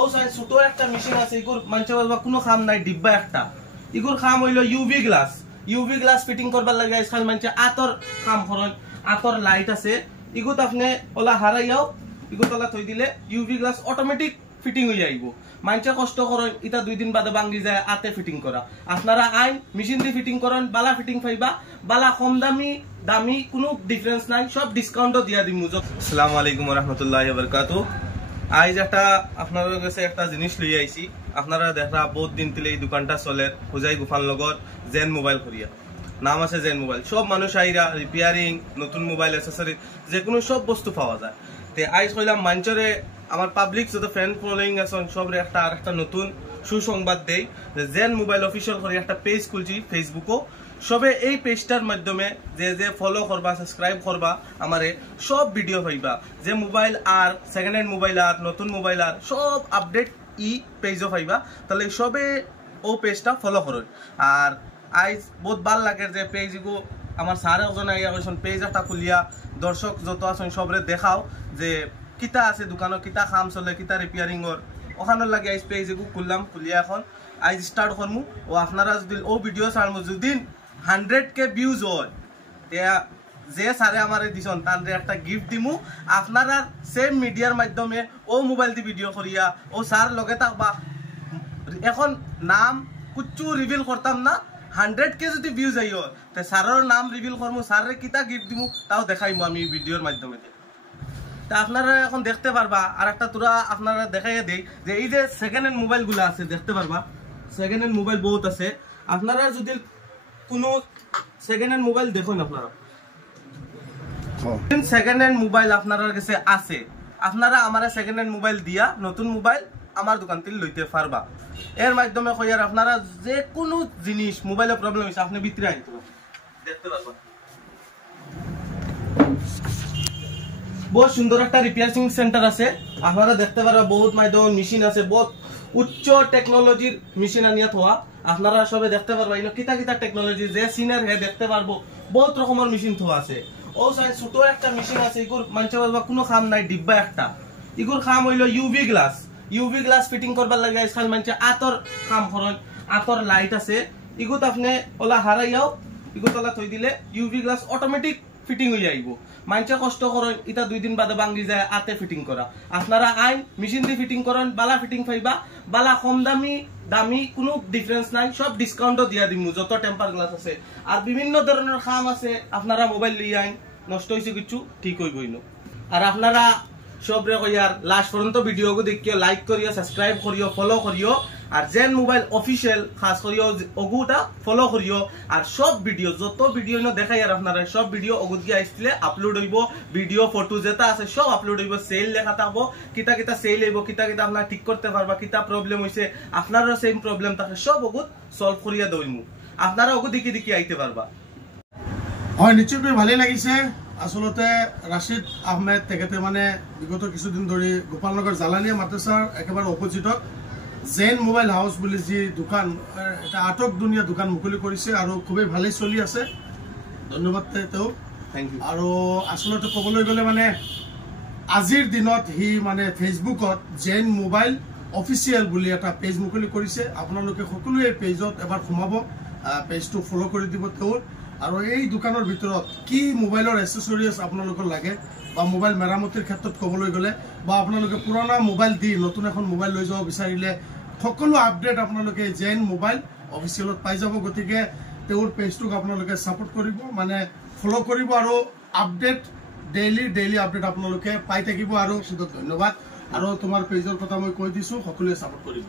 ও সাইন ছোট একটা মেশিন আছে ইগুর মানুষ বলবা কোনো কাম নাই ডিব্বা একটা ইগুর কাম হইলো ইউভি গ্লাস ফিটিং করবার লাগে আজকাল মানুষ আতর কাম করেন আতর লাইট আছে ইগুত আপনি ওলা হারাইয়াও ইগুত ওলা থই দিলে ইউভি গ্লাস অটোমেটিক ফিটিং হয়ে যাইব মানুষ কষ্ট করেন এটা 2 দিন বাদে ভাঙি যায় আতে ফিটিং করা আপনারা আইন মেশিন দিয়ে ফিটিং করেন বালা ফিটিং পাইবা বালা কম দামি কোনো ডিফারেন্স নাই সব ডিসকাউন্টও দিয়া দিমু। আসসালামু আলাইকুম ওয়া রাহমাতুল্লাহি ওয়া বারাকাতুহু। আজ একটা আপনাদের কাছে একটা জিনিস লই আইছি আপনারা দেখা বহুত দিন থেকে এই দোকানটা চলে হুজাই গুফান লগত জেন মোবাইল করিয়া নাম আছে জেন মোবাইল সব মানুষ আইরা রিপেয়ারিং নতুন মোবাইল অ্যাকসেসরি যে কোনো সব বস্তু পাওয়া যায় তে আজ কইলাম মঞ্চরে আমার পাবলিক যত ফ্রেন্ড ফলোইং আছেন সবরে একটা নতুন সুসংবাদ দেই যে জেন মোবাইল অফিশিয়াল করে একটা পেজ খুলছি ফেসবুকও সবে এই পেজটার মাধ্যমে যে ফলো করবা সাবস্ক্রাইব করবা আমারে সব ভিডিও পাইবা যে মোবাইল আর সেকেন্ড হ্যান্ড মোবাইল আর নতুন মোবাইল আর সব আপডেট ই পেজও পাইবা তাহলে সবে ও পেজটা ফলো করুন। আর আজ বহুত ভাল লাগে যে পেজগু আমার স্যার একজন আইয়া কইছেন পেজ একটা খুলিয়া দর্শক যত আছেন সবরে দেখাও যে কিতা আছে দোকানত কিতা কাম চলে কিতা রিপেয়ারিংর ওখানের লাগে আজ পেজগু খুলিয়া এখন আজ স্টার্ট করমু ও আপনারা যদি ও ভিডিও চারমু যদি 100K ভিউজ হয় যে স্যারে আমারে দিছন তানরে একটা গিফট দিমু আপনারা সেম মিডিয়ার মাধ্যমে ও মোবাইল দি ভিডিও করিয়া ও স্যার লগে থাকবা এখন নাম কুচ্ছু রিভিল করতাম না 100K যদি ভিউজ আইও তে স্যারের নাম রিভিল করমু স্যারে কিতা গিফট দিমু তাও দেখাইমু আমি ভিডিওর মাধ্যমে তা আপনারা এখন দেখতে পারবা আর একটা তোরা আপনারা দেখাইয়া দেই যে এই যে সেকেন্ড হ্যান্ড মোবাইলগুলো আছে দেখতে পারবা সেকেন্ড হ্যান্ড মোবাইল বহুত আছে আপনারা যদি কোনো সেকেন্ড হ্যান্ড মোবাইল দেখুন আপনারা সেকেন্ড হ্যান্ড মোবাইল আপনার কাছে আছে আপনারা আমার সেকেন্ড হ্যান্ড মোবাইল দিয়া নতুন মোবাইল আমার দোকান থেকে লইতে পারবা এর মাধ্যমে কইয়ার আপনারা যে কোনো জিনিস মোবাইলে প্রবলেম হইছে আপনি ভিতরে আইতে দেখতে পারবা বহুত সুন্দর একটা রিপেয়ারিং সেন্টার আছে আপনারা দেখতে পারবা বহুত মাইদন মেশিন আছে বহুত উচ্চ টেকনোলজির মেশিন আনিয়া থোয়া আপনারা সবে দেখতে পারবা ইনো কিতা কিতা টেকনোলজি যে সিনিয়র হে দেখতে পারবো বহুত রকমের মেশিন থোয়া আছে ও সাইন ছোট একটা মেশিন আছে ইগুর মানুষ বলবা কোনো কাম নাই ডিব্বা একটা ইগুর কাম হইলো ইউভি গ্লাস ফিটিং করবার লাগে আজকাল মানুষ আতর কাম করেন আতর লাইট আছে ইগুত আপনি ওলা হারাইয়াও ইগুত ওলা থই দিলে ইউভি গ্লাস অটোমেটিক ফিটিং হয়ে যাইব মানুষ কষ্ট করেন এটা 2 দিন বাদে ভাঙি যায় আতে ফিটিং করা আপনারা আইন মেশিন দিয়ে ফিটিং করেন বালা ফিটিং পাইবা বালা কম দামি কোনো ডিফারেন্স নাই সব ডিসকাউন্টও দিয়া দিমু যত টেম্পার গ্লাস আছে আর বিভিন্ন ধরনের কাম আছে আপনারা মোবাইল লিয়ে আইন নষ্ট হয়েছে কিছু ঠিক হয়ে গইল আর আপনারা সবরে কইয়ার লাস্ট পর্যন্ত ভিডিওগু দেখিও লাইক করিও সাবস্ক্রাইব করিও ফলো করিও আর জেন মোবাইল অফিশিয়াল খাস করিও ওগুটা ফলো করিও আর সব ভিডিও যত ভিডিও ন দেখাই আর আপনারা সব ভিডিও ওগুত গিয়ে আসলে আপলোড হইব ভিডিও ফটো যেটা আছে সব আপলোড হইব সেল লেখা থাকবো কিতা কিতা সেল হইব কিতা কিতা আপনারা ঠিক করতে পারবা কিতা প্রবলেম হইছে আপনারও সেম প্রবলেম থাকে সব ওগুত সলভ করিয়া দইমু আপনারা ওগু দেখি আইতে পারবা। হয় নিশ্চয়ই ভালেই লাগিছে আসলতে রাশিদ আহমেদ তেখেতে মানে বিগত কিছুদিন ধৰি গোপালনগৰ জালানিয়া মাদ্ৰাছাৰ একেবাৰে অপজিটত জেন মোবাইল হাউচ বুলি যি দোকান এটা আটক দুনিয়া দোকান মুকলি কৰিছে আৰু খুবেই ভালেই চলি আছে ধন্যবাদ তেওঁ থ্যাংক ইউ। আৰু আসলতে ক'বলৈ গ'লে মানে আজিৰ দিনত হি মানে ফেচবুকত জেন মোবাইল অফিচিয়েল বুলি এটা পেজ মুকলি কৰিছে আপোনালোকে সকলোৱে পেজত এবাৰ সোমাব পেজটো ফলো কৰি দিব তেওঁৰ আৰু এই দোকানৰ ভিতৰত কি মোবাইলৰ এসেসৰিজ আপোনালোকৰ লাগে বা মোবাইল মেৰামতিৰ ক্ষেত্ৰত ক'বলৈ গ'লে বা আপোনালোকে পুৰণা মোবাইল দি নতুন এখন মোবাইল লৈ যাব বিচাৰিলে সকলো আপডেট আপোনালোকে জেন মোবাইল অফিচিয়েলত পাই যাব গতিকে তেওঁৰ পেজটোক আপোনালোকে সাপোৰ্ট কৰিব মানে ফলো কৰিব আৰু আপডেট ডেইলি আপডেট আপোনালোকে পাই থাকিব আৰু ধন্যবাদ আৰু তোমাৰ পেজৰ কথা মই কৈ দিছো সকলোৱে সাপোৰ্ট কৰিব।